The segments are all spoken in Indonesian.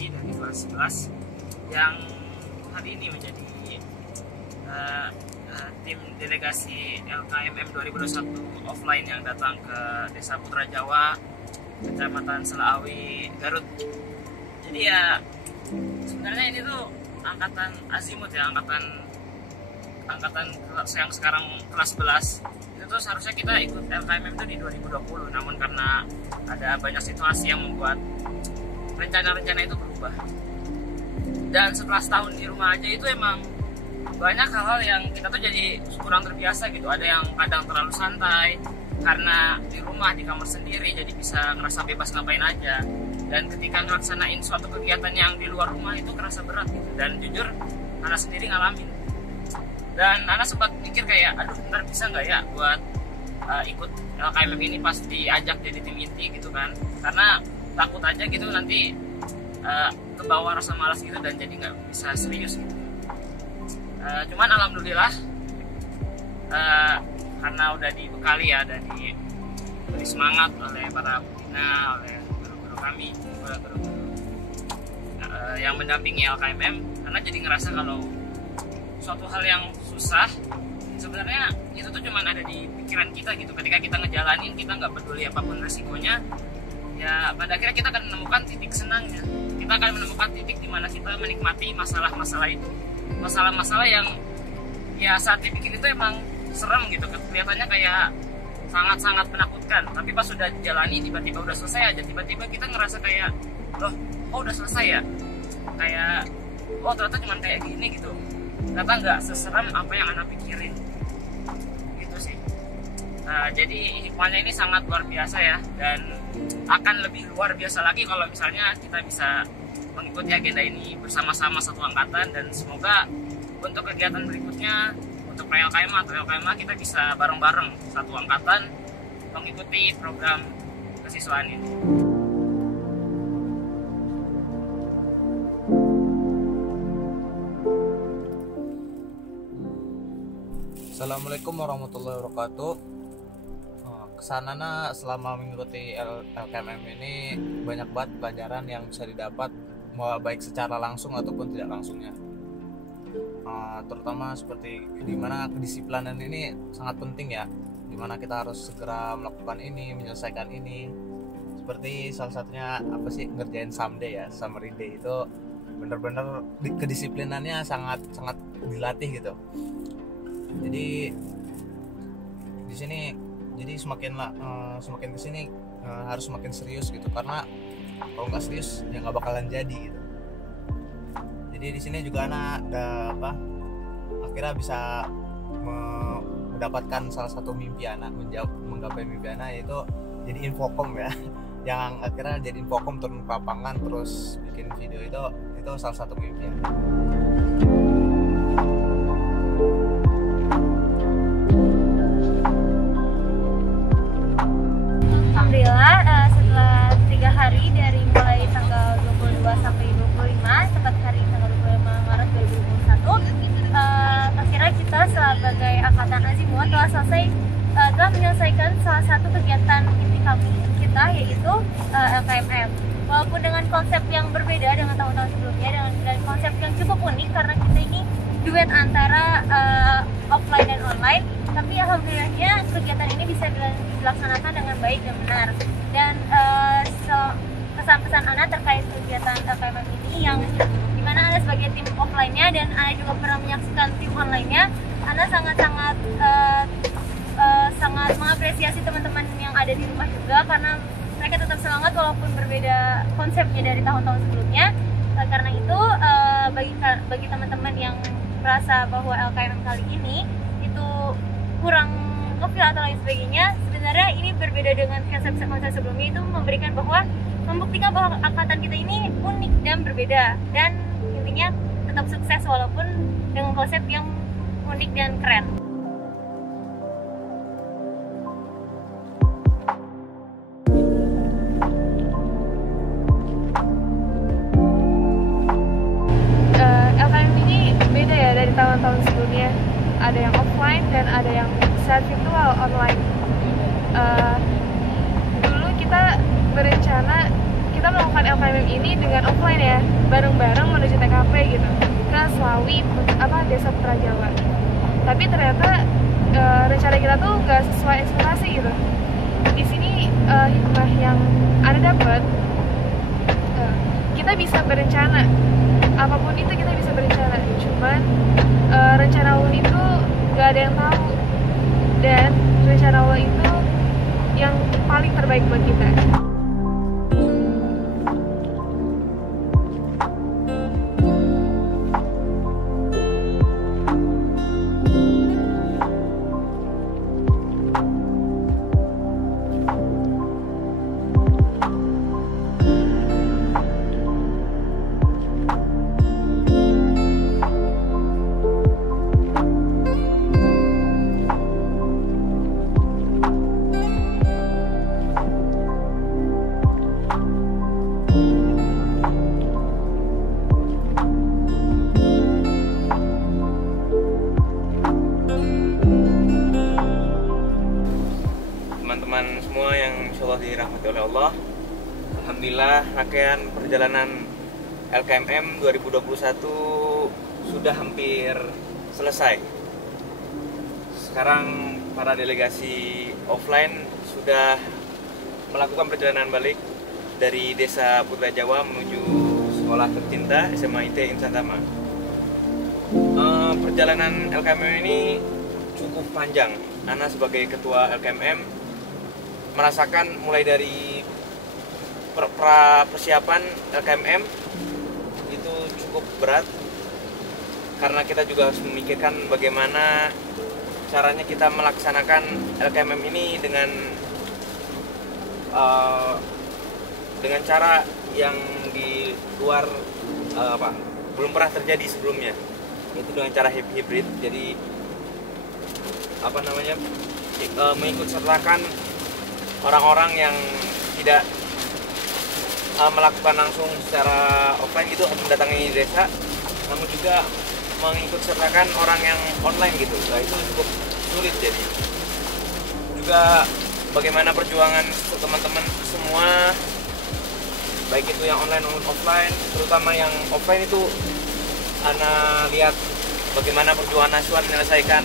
Febri dari kelas 11 yang hari ini menjadi tim delegasi LKMM 2021 offline yang datang ke Desa Putra Jawa, Kecamatan Selaawi, Garut. Jadi ya sebenarnya ini tuh angkatan azimut ya, angkatan yang sekarang kelas 11 itu tuh seharusnya kita ikut LKMM itu di 2020, namun karena ada banyak situasi yang membuat rencana-rencana itu berubah. Dan setelah setahun di rumah aja itu emang banyak hal-hal yang kita tuh jadi kurang terbiasa gitu. Ada yang kadang terlalu santai karena di rumah di kamar sendiri, jadi bisa ngerasa bebas ngapain aja. Dan ketika ngelaksanain suatu kegiatan yang di luar rumah itu kerasa berat gitu. Dan jujur Ana sendiri ngalamin. Dan Ana sempat mikir kayak, aduh ntar bisa nggak ya buat ikut LKMM ini pas diajak jadi tim inti gitu kan. Karena takut aja gitu nanti ke bawah rasa malas gitu dan jadi nggak bisa serius gitu. Cuman alhamdulillah karena udah dibekali ya, dan diberi semangat oleh para pembina, oleh guru-guru kami, guru-guru yang mendampingi LKMM, karena jadi ngerasa kalau suatu hal yang susah sebenarnya itu tuh cuman ada di pikiran kita gitu. Ketika kita ngejalanin, kita nggak peduli apapun resikonya, ya pada akhirnya kita akan menemukan titik senangnya. Kita akan menemukan titik di mana kita menikmati masalah-masalah itu, masalah-masalah yang ya saat dibikin itu emang serem gitu, kelihatannya kayak sangat-sangat menakutkan, tapi pas sudah dijalani tiba-tiba udah selesai aja, tiba-tiba kita ngerasa kayak, loh kok udah selesai ya, kayak oh ternyata cuma kayak gini gitu, ternyata nggak seserem apa yang Ana pikirin gitu sih. Jadi hikmahnya ini sangat luar biasa ya, dan akan lebih luar biasa lagi kalau misalnya kita bisa mengikuti agenda ini bersama-sama satu angkatan. Dan semoga untuk kegiatan berikutnya, untuk LKM atau LKMA, kita bisa bareng-bareng satu angkatan mengikuti program kesiswaan ini. Assalamualaikum warahmatullahi wabarakatuh. Kesanana selama mengikuti LKMM ini banyak banget pelajaran yang bisa didapat, mau baik secara langsung ataupun tidak langsungnya. Terutama seperti dimana kedisiplinan ini sangat penting ya, dimana kita harus segera melakukan ini, menyelesaikan ini. Seperti salah satunya apa sih, ngerjain someday ya, summary day itu bener-bener kedisiplinannya sangat dilatih gitu. Jadi di sini semakin kesini harus semakin serius gitu, karena kalau nggak serius ya nggak bakalan jadi gitu. Jadi di sini juga ada akhirnya bisa mendapatkan salah satu mimpi anak, menggapai mimpi anak, yaitu jadi infokom ya yang akhirnya jadi infokom, turun ke lapangan terus bikin video, itu salah satu mimpi anak. Alhamdulillah setelah 3 hari dari mulai tanggal 22 sampai 25, tepat hari tanggal 25 Maret 2021, akhirnya kita sebagai angkatan azimut telah menyelesaikan salah satu kegiatan inti kita, yaitu LKMM. Walaupun dengan konsep yang berbeda dengan tahun-tahun sebelumnya, dan konsep yang cukup unik karena kita ini duet antara offline dan online, tapi alhamdulillahnya kegiatan ini bisa dilaksanakan dengan baik dan benar. Dan pesan-pesan Ana terkait kegiatan LKMM ini, yang dimana Ana sebagai tim offline-nya dan Ana juga pernah menyaksikan tim online-nya, Ana sangat mengapresiasi teman-teman yang ada di rumah juga, karena mereka tetap semangat walaupun berbeda konsepnya dari tahun-tahun sebelumnya. Karena itu bagi teman-teman yang merasa bahwa LKMM kali ini itu kurang ngefeel atau lain sebagainya, sebenarnya ini berbeda dengan konsep sebelumnya, itu membuktikan bahwa angkatan kita ini unik dan berbeda, dan intinya tetap sukses walaupun dengan konsep yang unik dan keren. LKMM ini beda ya dari tahun-tahun sebelumnya. Ada yang offline dan ada yang secara virtual, online. Dulu kita berencana kita melakukan LKMM ini dengan offline ya, bareng-bareng menuju TKP gitu ke Slawi Desa Putra Jawa. Tapi ternyata rencana kita tuh nggak sesuai ekspektasi gitu. Di sini hikmah yang ada dapat, kita bisa berencana apapun itu, kita bisa berencana, cuman rencana Allah itu nggak ada yang tahu, dan rencana Allah itu yang paling terbaik buat kita. Teman-teman semua yang insyaallah dirahmati oleh Allah, alhamdulillah rangkaian perjalanan LKMM 2021 sudah hampir selesai. Sekarang para delegasi offline sudah melakukan perjalanan balik dari Desa Putra Jawa menuju sekolah tercinta SMA IT Insan Tama. Perjalanan LKMM ini cukup panjang. Ana sebagai ketua LKMM merasakan mulai dari persiapan LKMM itu cukup berat, karena kita juga harus memikirkan bagaimana caranya kita melaksanakan LKMM ini dengan cara yang di luar belum pernah terjadi sebelumnya, itu dengan cara hibrid. Jadi mengikut sertakan orang-orang yang tidak melakukan langsung secara offline gitu, mendatangi desa, namun juga mengikut sertakan orang yang online gitu. Nah, itu cukup sulit. Jadi juga bagaimana perjuangan teman-teman semua, baik itu yang online maupun offline, terutama yang offline itu Ana lihat bagaimana perjuangan Naswan menyelesaikan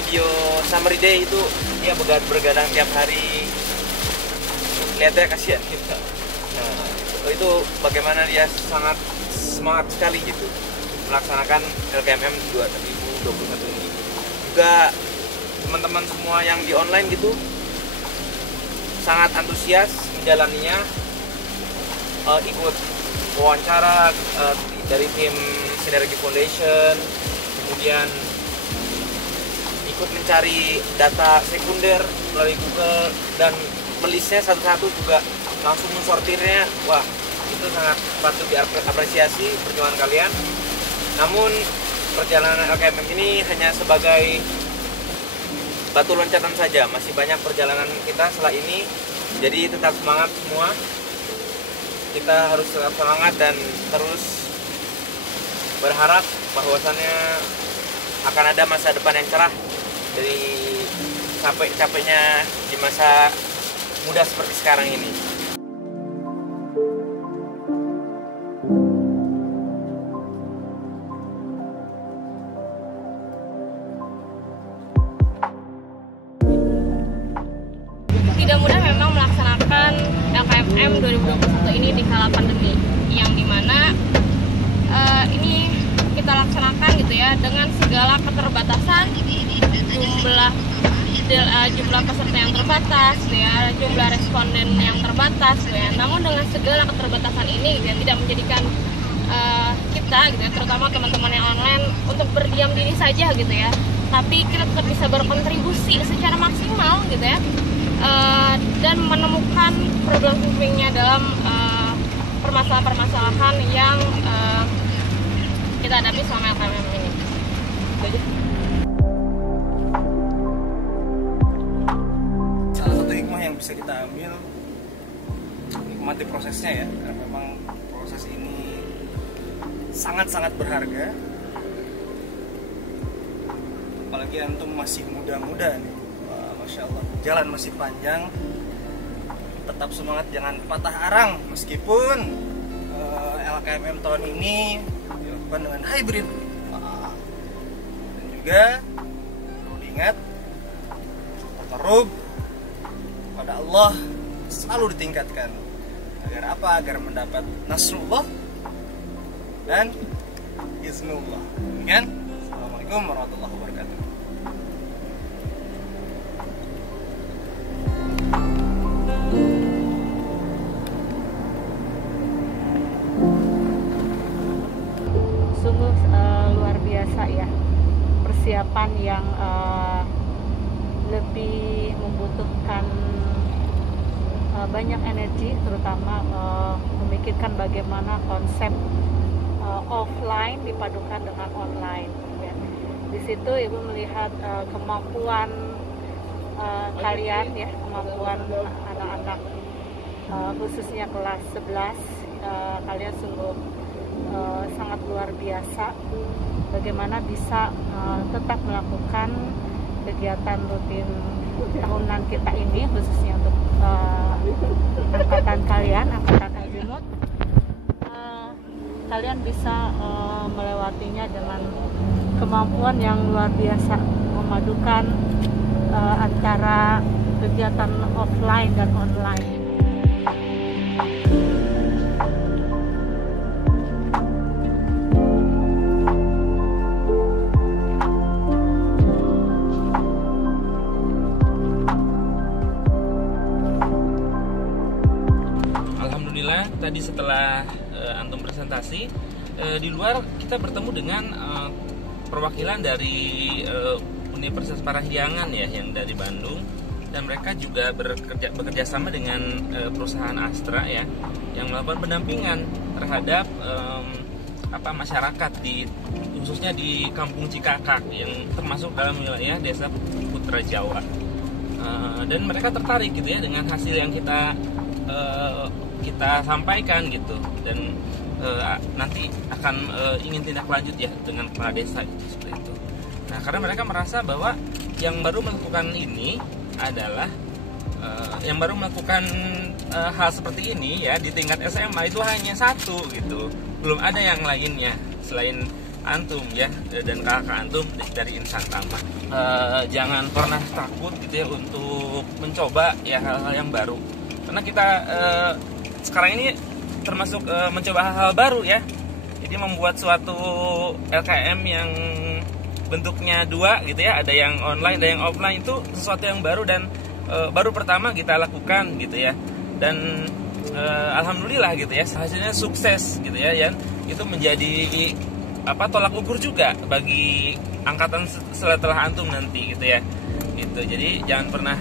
video Summary Day itu. Dia bergadang tiap hari, lihatnya kasihan kita. Nah, itu bagaimana dia sangat semangat sekali gitu melaksanakan LKMM 2021 ini. Juga teman-teman semua yang di online gitu sangat antusias menjalaninya, ikut wawancara dari tim Synergy Foundation, kemudian ikut mencari data sekunder melalui Google dan melistnya satu-satu, juga langsung mensortirnya. Wah, itu sangat patut diapresiasi perjuangan kalian. Namun perjalanan LKMM ini hanya sebagai batu loncatan saja, masih banyak perjalanan kita setelah ini. Jadi tetap semangat semua, kita harus tetap semangat dan terus berharap bahwasannya akan ada masa depan yang cerah dari capek-capeknya di masa muda seperti sekarang ini. Tidak mudah memang melaksanakan LKMM 2021 ini di kala pandemi, yang dimana ini kita laksanakan gitu ya dengan segala keterbatasan, jumlah peserta yang terbatas ya, jumlah responden yang terbatas ya. Namun dengan segala keterbatasan ini gitu ya, tidak menjadikan kita gitu ya, terutama teman-teman yang online, untuk berdiam diri saja gitu ya, tapi kita tetap bisa berkontribusi secara maksimal gitu ya, dan menemukan problem solvingnya dalam permasalahan-permasalahan yang kita hadapi selama LKMM ini. Salah satu hikmah yang bisa kita ambil, nikmati prosesnya ya, karena memang proses ini sangat-sangat berharga. Apalagi antum masih muda-muda nih. Wah, Masya Allah, jalan masih panjang. tetap semangat, jangan patah arang meskipun LKMM tahun ini dilakukan dengan hybrid. Dan juga perlu diingat, takarrub pada Allah selalu ditingkatkan. Agar apa? Agar mendapat nasrullah dan iznullah. Demikian. Assalamualaikum warahmatullahi wabarakatuh. Sungguh luar biasa ya, persiapan yang lebih membutuhkan banyak energi, terutama memikirkan bagaimana konsep offline dipadukan dengan online ya. Di situ Ibu melihat kemampuan kalian ya, kemampuan anak-anak khususnya kelas 11. Kalian sungguh sangat luar biasa bagaimana bisa tetap melakukan kegiatan rutin tahunan kita ini, khususnya untuk angkatan kalian, angkatan Azimut. Kalian bisa melewatinya dengan kemampuan yang luar biasa, memadukan antara kegiatan offline dan online. Alhamdulillah tadi setelah antum presentasi di luar kita bertemu dengan perwakilan dari Universitas Parahyangan ya, yang dari Bandung, dan mereka juga bekerja sama dengan perusahaan Astra ya, yang melakukan pendampingan terhadap masyarakat khususnya di Kampung Cikakak yang termasuk dalam wilayah Desa Putra Jawa. Dan mereka tertarik gitu ya dengan hasil yang kita sampaikan gitu, dan nanti akan ingin tindak lanjut ya dengan kepala desa gitu, seperti itu. Nah, karena mereka merasa bahwa yang baru melakukan ini adalah yang baru melakukan hal seperti ini ya di tingkat SMA itu hanya satu gitu, belum ada yang lainnya selain antum ya dan kakak antum dari Insan Tama. Jangan pernah takut gitu ya untuk mencoba ya hal-hal yang baru, karena kita sekarang ini termasuk mencoba hal-hal baru ya. Jadi membuat suatu LKM yang bentuknya dua gitu ya, ada yang online, ada yang offline, itu sesuatu yang baru dan baru pertama kita lakukan gitu ya. Dan alhamdulillah gitu ya, hasilnya sukses gitu ya, Yan. Itu menjadi tolak ukur juga bagi angkatan setelah antum nanti gitu ya. Gitu. Jadi jangan pernah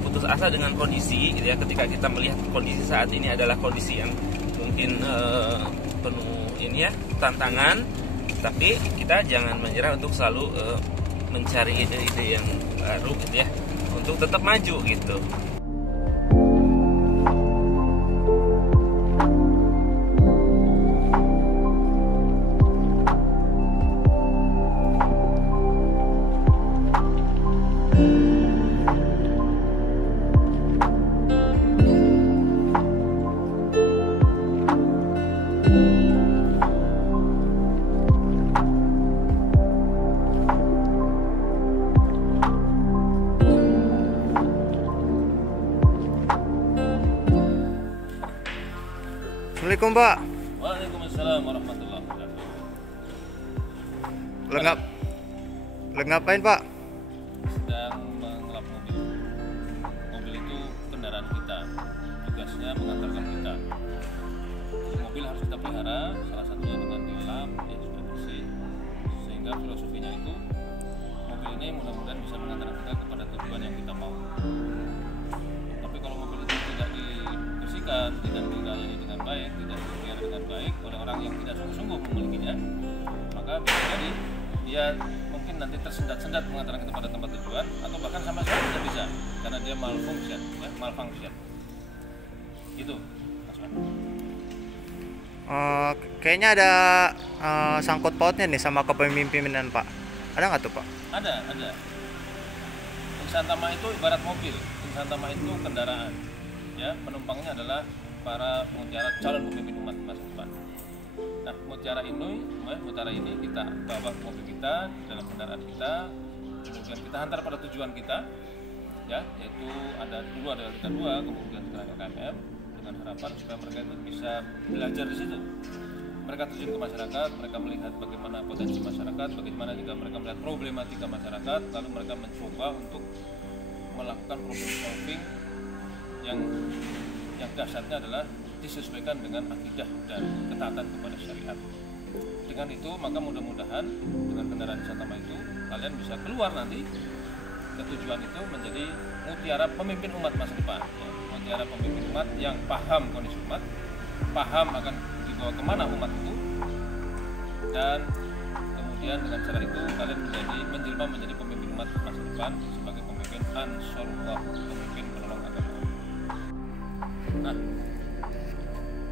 putus asa dengan kondisi gitu ya. Ketika kita melihat kondisi saat ini adalah kondisi yang mungkin penuh ini ya tantangan, tapi kita jangan menyerah untuk selalu mencari ide-ide yang baru gitu ya, untuk tetap maju gitu. Assalamualaikum Pak. Waalaikumsalam warahmatullahi wabarakatuh. Lagi ngapain Pak? Sedang mengelap mobil. Mobil itu kendaraan kita, tugasnya mengantarkan kita. Mobil harus kita pelihara, salah satunya dengan dilap yang sudah bersih. Sehingga filosofinya itu, mobil ini mudah-mudahan bisa mengantarkan kita kepada tujuan yang kita mau. Tapi kalau mobil itu tidak dibersihkan, tidak dilayani dengan baik, tidak dipelihara dengan baik oleh orang yang tidak sungguh-sungguh memilikinya, maka bisa jadi dia mungkin nanti tersendat-sendat mengantarkan kita pada tempat tujuan, atau bahkan sama sekali tidak bisa karena dia malfunction ya, malfunction gitu, Mas Man. Kayaknya ada sangkut pautnya nih sama kepemimpinan Pak. Ada nggak tuh Pak? Ada. Insan Tama itu ibarat mobil, Insan Tama itu kendaraan, ya, penumpangnya adalah para mutiara calon pemimpin umat masa depan. Nah, mutiara ini kita bawa ke mobil kita, dalam kendaraan kita, kemudian kita hantar pada tujuan kita, ya, yaitu ada kita dua, kemudian ke KMM, dengan harapan supaya mereka itu bisa belajar di situ. Mereka terjun ke masyarakat, mereka melihat bagaimana potensi masyarakat, bagaimana juga mereka melihat problematika masyarakat, lalu mereka mencoba untuk melakukan problem solving yang dasarnya adalah disesuaikan dengan akidah dan ketaatan kepada syariat. Dengan itu maka mudah-mudahan dengan kendaraan Insan Tama itu kalian bisa keluar nanti ke tujuan itu menjadi mutiara pemimpin umat masa depan, ya. Mutiara pemimpin umat yang paham kondisi umat, paham akan dibawa kemana umat itu, dan kemudian dengan cara itu kalian menjelma menjadi pemimpin umat masa depan sebagai pemimpin Ansarullah, pemimpin penolong agama. Nah,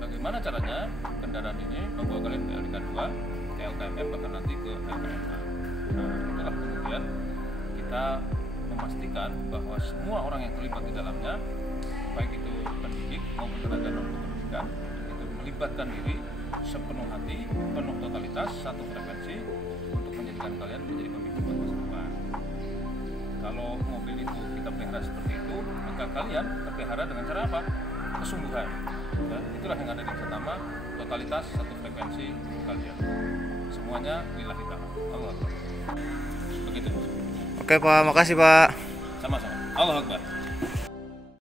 bagaimana caranya kendaraan ini membawa kalian ke LDK 2, ke LKMM, bahkan nanti ke LKMA. Nah, itulah kemudian kita memastikan bahwa semua orang yang terlibat di dalamnya, baik itu pendidik maupun tenaga non-pendidikan, itu melibatkan diri sepenuh hati, penuh totalitas, satu frekuensi untuk menjadikan kalian menjadi pemimpin masa depan. Kalau mobil itu kita pelihara seperti itu, maka kalian terpelihara dengan cara apa? Kesungguhan. Ya, itulah yang ada di Insan Tama, totalitas, satu frekuensi kalian. Semuanya lillahi ta'ala. Allah Akbar. Begitu. Oke Pak, makasih Pak. Sama-sama. Allah Akbar.